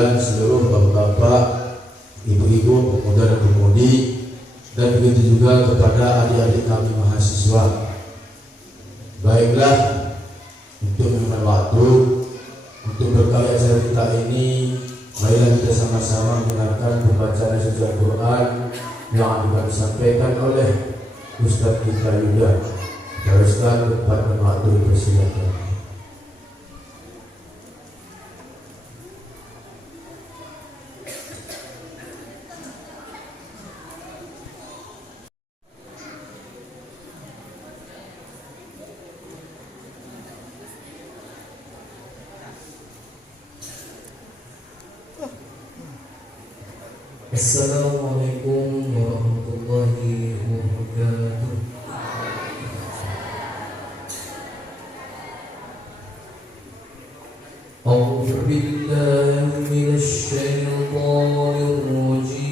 sekalian, seluruh bapak-bapak, ibu-ibu, pemuda dan pemudi, dan begitu juga kepada adik-adik kami mahasiswa. Baiklah, untuk menghemat waktu, untuk berkali acara kita ini, marilah kita sama-sama mendengarkan pembacaan suci Al-Quran yang akan disampaikan oleh Ustaz kita Yuda. Teruskan tempat dan waktu, persilakan. Assalamualaikum warahmatullahi wabarakatuh. A'udzu billahi minasy syaithanir rajim.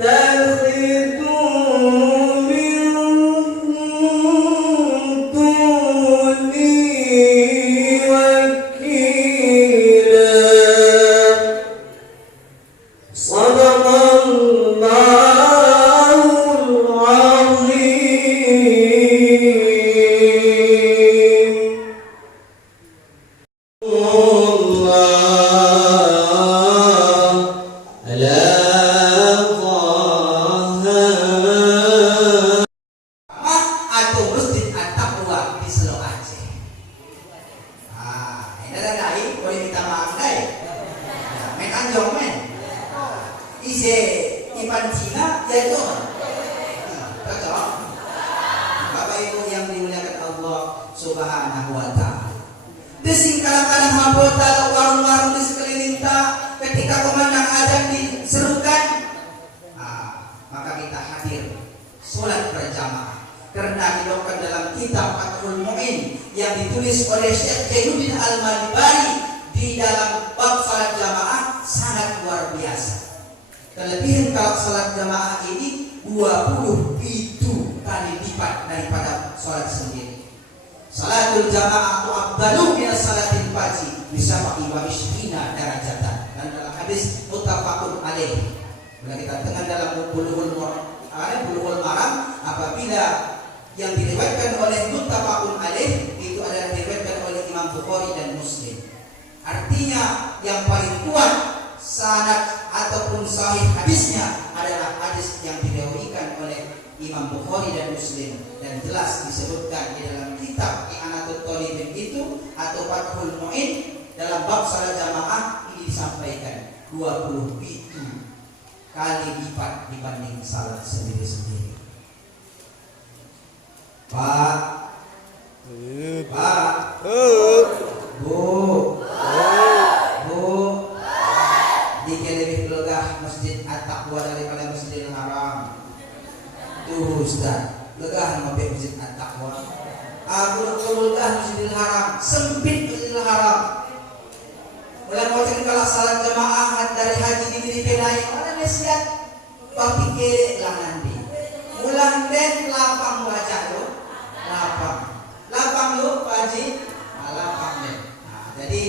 تتخذوا atau Masjid At-Taqwa di Selo Aceh. Ini ada lain boleh minta maaf dai. Men anjong men. Ise Ipan Cina yaitu. Cocok. Bapak Ibu yang dimuliakan Allah Subhanahu wa taala. Desing kadang-kadang mabota warung-warung di sekeliling ketika komandang azan diserukan, maka kita hadir sholat berjamaah karena dilakukan dalam kitab Fathul Mu'in yang ditulis oleh Syekh Jainuddin Al-Malibari di dalam bab sholat jamaah sangat luar biasa. Kelebihan kalau sholat jamaah ini 27 kali lipat daripada sholat sendiri. Salatul jamaah afdalu min salatil fajr bisa wa ishrina darajatan. Dan dalam hadis muttafaqun alaih. Bila kita tengah dalam bulughul maram, apabila yang diriwayatkan oleh muttafaqun alaih itu adalah diriwayatkan oleh Imam Bukhari dan Muslim. Artinya yang paling kuat sanad ataupun sahih hadisnya adalah hadis yang diriwayatkan oleh Imam Bukhari dan Muslim, dan jelas disebutkan di dalam kitab I'anatul Talibin itu atau Fathul Mu'in dalam bab salat jamaah ini disampaikan 27 kali lipat dibanding salat sendiri-sendiri. Pak, Bu, dikit lebih legah Masjid At-Taqwa daripada Masjidil Haram. Tuh Ustaz, legah ngopi Masjid At-Taqwa. Aku legah Masjidil Haram, sempit Masjidil Haram. Mulai mau cek kalau salat jamaah dari haji di Filipina, mana mesiat papikir lah nanti. Mulan den lapang wajah lo, lapang lo Haji, lapang den. Jadi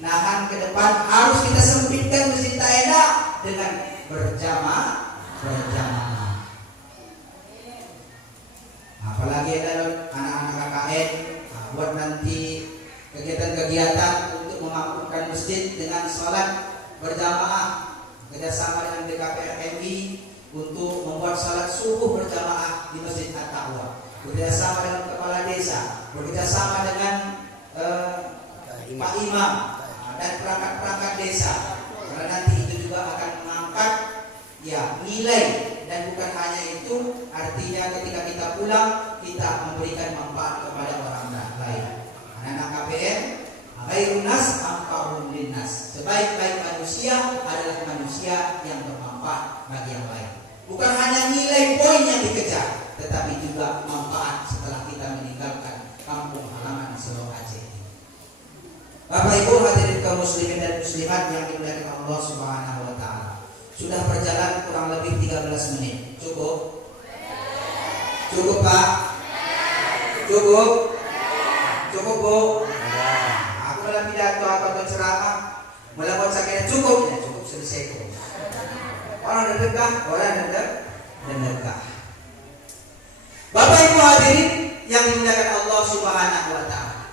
nahan ke depan harus kita sempitkan Masjid Taeda dengan berjamaah. Apalagi ada anak-anak KKN buat nanti kegiatan-kegiatan untuk memampukan masjid dengan sholat berjamaah, kerjasama dengan BKPRMI untuk membuat sholat subuh berjamaah di Masjid At-Taqwa, bekerjasama dengan kepala desa, bekerjasama dengan Pak Imam dan perangkat-perangkat desa, karena nanti itu juga akan mengangkat nilai. Dan bukan hanya itu, artinya ketika kita pulang kita memberikan manfaat kepada orang lain. Anak-anak KPM, khairun nas anfa'uhum linnas. Sebaik-baik manusia adalah manusia yang bermanfaat bagi yang lain. Bukan hanya nilai poin yang dikejar, tetapi juga manfaat setelah kita meninggalkan kampung halaman Selo Aceh. Bapak Ibu hadirin kaum muslimin dan muslimat yang dimuliakan Allah Subhanahu wa taala. Sudah berjalan kurang lebih 13 menit. Cukup? Cukup Pak? Cukup? Cukup Bu? Aku dalam pidato atau ceramah mulai buat sakit cukup? Ya cukup, selesai kok. Orang dendekah. Bapak Ibu hadirin yang dimuliakan Allah Subhanahu wa taala.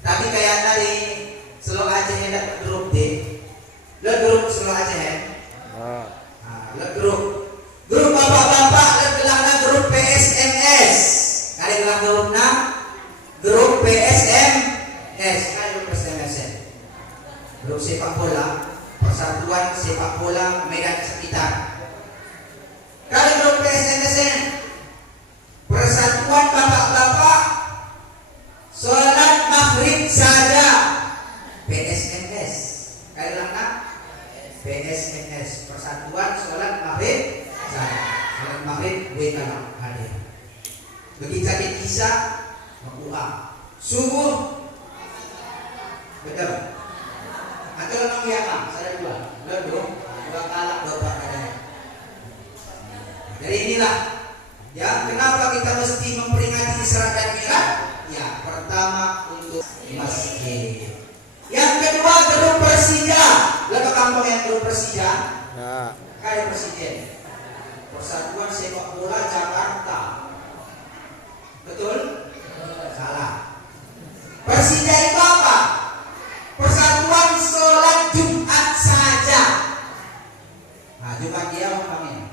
Tapi kayak tadi Selo Aceh yang dapat grup D. Lo grup Selo Aceh lo grup bapak-bapak lo gelangna grup PSMS. Kali gelang grupna grup PSMS. Kali grup PSMS grup sepak bola, Persatuan Sepak Bola Medan Sekitar. Kali grup PSMS Persatuan Bapak-bapak Sholat Maghrib saja, PSMS. Kali gelangna PSMS, Persatuan Sholat Maghrib saja. Sholat Maghrib kalah hadir. Begitu sakit Isya berdoa. Subuh betul. Atau orang biasa, saya dua kalah bapak kadang. Jadi inilah ya kenapa kita mesti memperingati Isra dan Mi'raj. Ya pertama untuk masjid. Yang kedua grup Persija. Lalu kampung yang grup Persija. Kayak Presiden. Persatuan Sepak Bola Jakarta. Betul? Salah. Persija itu apa? Persatuan Sholat Jumat saja. Nah, Jumat dia apa namanya?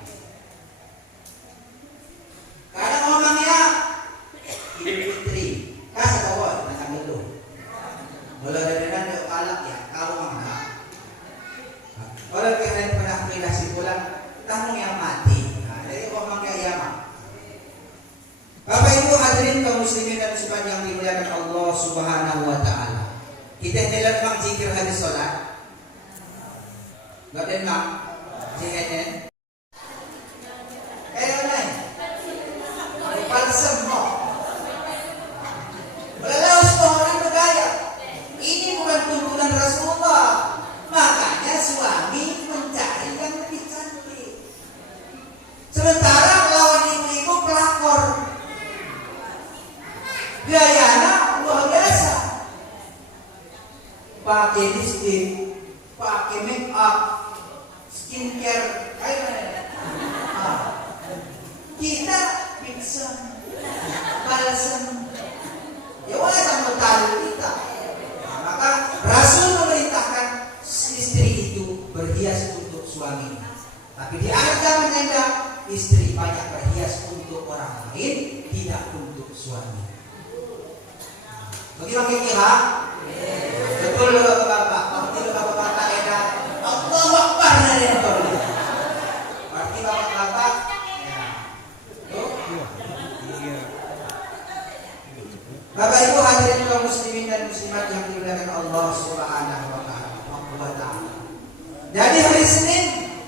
Subhanahu wa taala. Kita telan mang zikir habis salat. Enggak ada mang zikirnya. Lain. Balsam mo. Wala orang bergaya. Ini bukan tuntunan Rasulullah. Makanya suami mencari yang lebih cantik. Sementara lawan ibu-ibu pelakor. Gayanya luar biasa. Pakai lipstick, pakai make up, skincare, kita pingsan, balsam. Ya wala sama tahu kita. Maka Rasul memerintahkan istri itu berhias untuk suami. Tapi di akhir zaman enggak, istri banyak berhias untuk orang lain, tidak untuk suami. Bagaimana kira? Betul Bapak-bapak. Betul Bapak-bapak ada Allahu Akbar dari betul. Berarti Bapak-bapak Bapak Ibu hadirin kaum muslimin dan muslimat yang dimuliakan Allah Subhanahu wa taala. Jadi hari Senin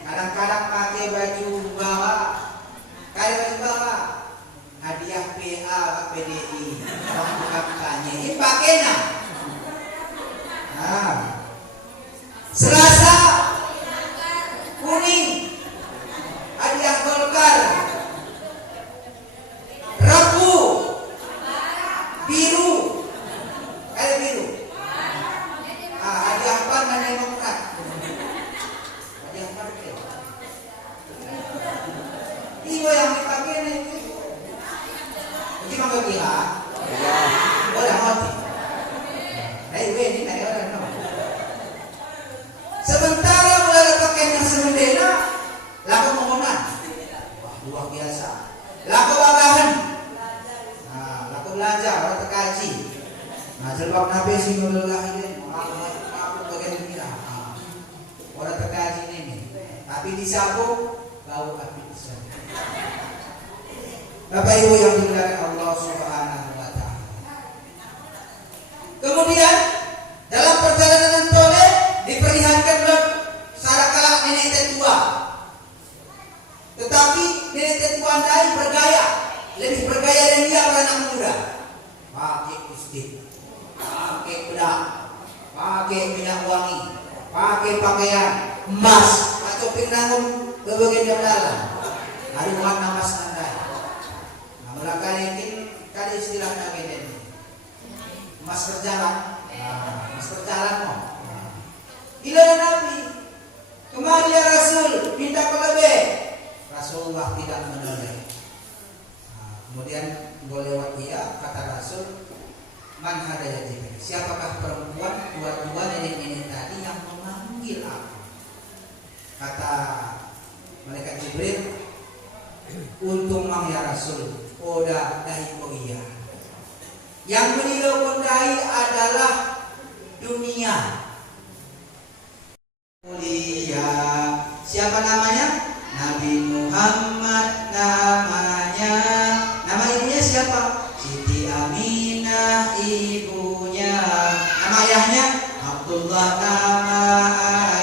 kadang-kadang pakai baju bawah, kayak baju bawah, hadiah PA PDI, waktu kampanye, ini pakai nah. Selasa kuning, hadiah Golkar. Rabu biru, kayak biru. Hadiah PAN dan Demokrat. Hadiah partai. Ini yang dipakai nih. Bagaimana kira? Boleh mati. Ini dari orang no. Sementara mulai pakai nasi mendena, laku mohonan. Wah, luar biasa. Laku babahan. Laku belajar, orang terkaji. Sebab Nabi sih mengelah ini, aku bagian kira. Orang terkaji ini. Tapi disapu, bau api besar. Bapak Ibu yang dimuliakan Allah Subhanahu wa taala. Kemudian dalam perjalanan toleh diperlihatkan sarakala nenek tetua. Tetapi nenek tetua tadi bergaya, lebih bergaya dari dia anak muda. Pakai lipstik, pakai bedak, pakai minyak wangi, pakai pakaian emas, atau pinangun berbagai jabatan. Hari warna emas andai. Nah, kali ini kali istilahnya gini. Mas berjalan, mas berjalan mau. Ila Nabi, kemari ya Rasul, minta kelebih. Rasulullah tidak menoleh. Kemudian boleh lewat dia, kata Rasul, man hadaya Jibril. Siapakah perempuan dua-dua nenek-nenek tadi yang memanggil aku? Kata malaikat Jibril, untung mang ya Rasul, oda dahi ko iya. Yang beliau kondai adalah dunia. Mulia. Siapa namanya? Nabi Muhammad namanya. Nama ibunya siapa? Siti Aminah ibunya. Nama ayahnya? Abdullah nama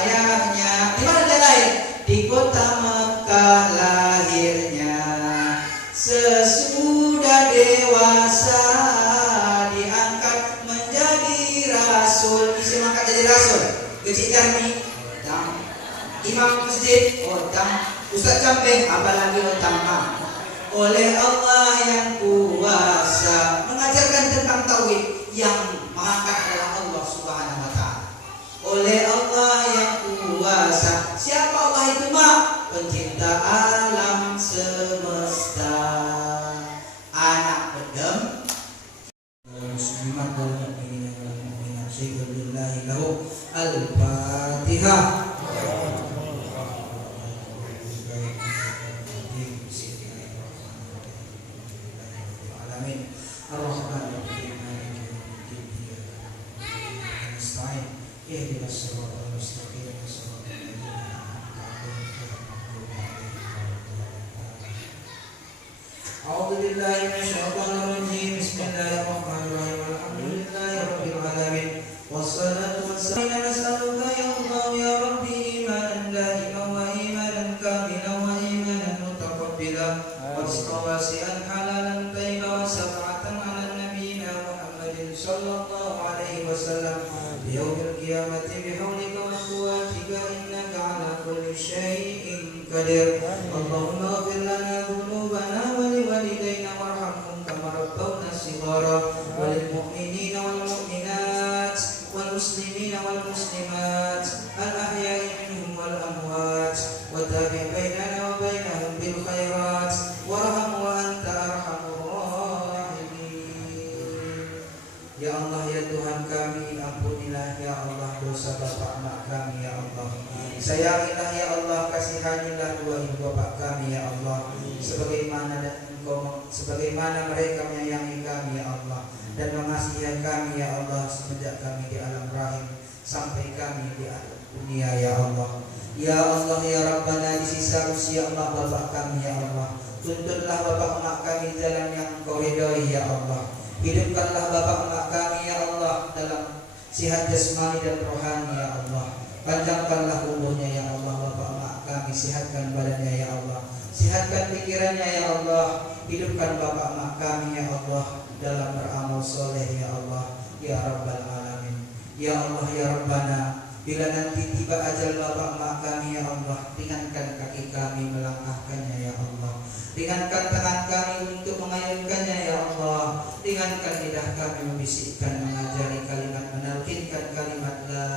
ayahnya. Di mana dia lahir? Di kota Mekah lahirnya. Sesudah dewasa Rasul, isi mangkat jadi Rasul. Kecil Jami, otang. Imam masjid, otang. Ustaz Campeng, apalagi otang. Oleh Allah yang kuasa mengajarkan tentang tauhid, yang mengangkat adalah Allah Subhanahu wa taala. Oleh Allah yang kuasa. Siapa Allah itu, Mak? Pencipta alam semesta. Anak bedem muslimat dan Bismillahirrahmanirrahim. Al-Fatihah. Alamin. Ar-Rahmanir-Rahim. Nasta'in. Ihdinas siratal mustaqim. A'udzu billahi minasyaitonir rajim. Bismillahirrahmanirrahim. Alhamdulillahi Sayangilah ya Allah, kasihanilah dua ibu bapak kami ya Allah, sebagaimana mereka menyayangi kami ya Allah dan mengasihi kami ya Allah semenjak kami di alam rahim sampai kami di alam dunia ya Allah. Ya Allah ya Rabbana, di sisa usia emak bapak kami ya Allah, tuntunlah bapak emak kami jalan yang Engkau ridhoi ya Allah. Hidupkanlah bapak emak kami ya Allah dalam sihat jasmani dan rohani ya Allah. Panjangkanlah umurnya ya Allah bapak emak kami, sehatkan badannya ya Allah, sehatkan pikirannya ya Allah. Hidupkan bapak emak kami ya Allah dalam beramal soleh ya Allah ya Rabbal Alamin. Ya Allah ya Rabbana, bila nanti tiba ajal bapak emak kami ya Allah, ringankan kaki kami melangkahkannya ya Allah, ringankan tangan kami untuk mengayunkannya ya Allah, ringankan lidah kami membisikkan, mengajari kalimat, menalkinkan kalimat la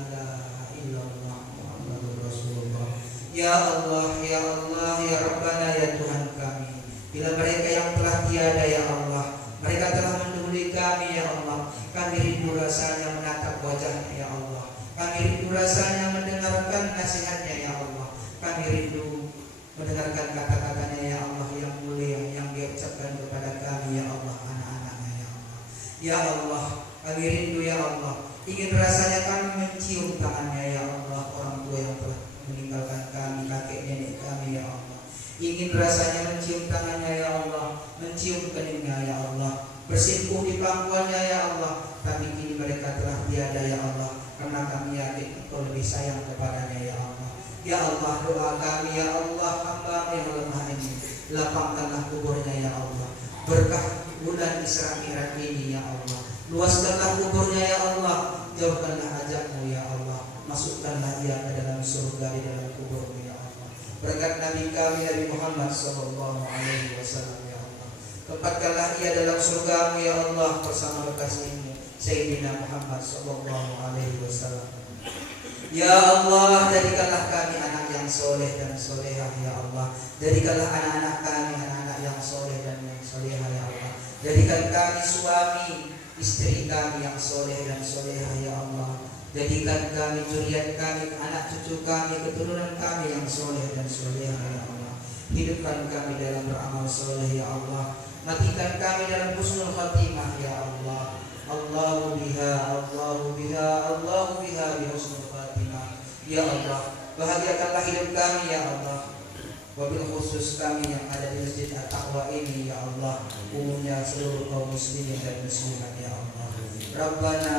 ilaha illallah Muhammadur Rasulullah. Ya Allah ya Allah ya Rabbana ya Tuhan kami, bila mereka yang telah tiada ya Allah, mereka telah mendahului kami ya Allah, kami rindu rasanya menatap wajahnya ya Allah, kami rindu rasanya mendengarkan nasihatnya ya Allah, kami rindu mendengarkan kata-katanya ya Allah yang mulia yang Dia ucapkan kepada kami ya Allah, anak-anaknya ya Allah. Ya Allah, kami rindu ya Allah, ingin rasanya kami mencium tangannya ya Allah, orang tua yang telah meninggalkan kami, kakek nenek kami ya Allah. Ingin rasanya mencium tangannya ya Allah, mencium keningnya ya Allah, bersimpuh di pangkuannya ya Allah, tapi kini mereka telah tiada ya Allah, karena kami yakin Engkau lebih sayang kepadanya ya Allah. Ya Allah, doa kami ya Allah, hamba yang lemah ini, lapangkanlah kuburnya ya Allah, berkah bulan Isra Mi'raj ini ya Allah, luaskanlah kuburnya ya Allah, jauhkanlah ajakmu ya Allah, masukkanlah ia ke dalam surga di dalam kuburmu ya Allah. Berkat Nabi kami Nabi Muhammad sallallahu alaihi wasallam ya Allah, tempatkanlah ia dalam surgamu ya Allah bersama kekasihmu Sayyidina Muhammad sallallahu alaihi wasallam. Ya Allah, jadikanlah kami anak yang soleh dan solehah ya Allah, jadikanlah anak-anak kami anak-anak yang soleh dan yang solehah ya Allah, jadikan kami suami istri kami yang soleh dan solehah ya Allah, jadikan kami zuriat kami, anak cucu kami, keturunan kami yang soleh dan solehah ya Allah. Hidupkan kami dalam beramal soleh ya Allah, matikan kami dalam husnul khatimah ya Allah. Allahu biha, Allahu biha, Allahu biha bi husnul khatimah ya Allah. Bahagiakanlah hidup kami ya Allah, wabil khusus kami yang ada di Masjid At-Taqwa ini ya Allah, umumnya seluruh kaum muslimin dan muslimat ya Allah. Rabbana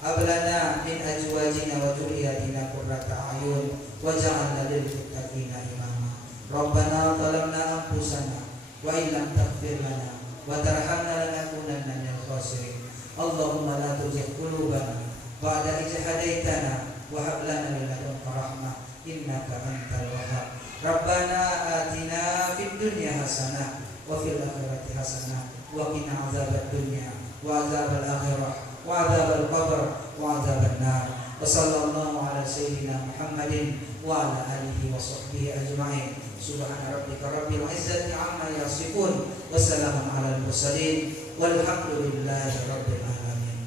hablana min azwajina wa dhurriyyatina qurrata a'yun waj'alna lil muttaqina imama. Rabbana zalamna anfusana wa illam taghfir lana wa tarhamna lanakunanna minal khasirin. Allahumma la tuzigh qulubana ba'da idh hadaytana wa hab lana min ladunka rahmah innaka antal wahhab. Rabbana atina fid dunya hasanah wa fil akhirati hasanah wa qina azabad dunya wa azabal akhirah wa azabal qabr wa azaban nar. Wa sallallahu ala sayyidina Muhammadin wa ala alihi wa sahbihi ajma'in. Subhana rabbika rabbil izzati amma yasifun wa salamun alal mursalin walhamdulillahi rabbil alamin.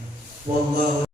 Wallahu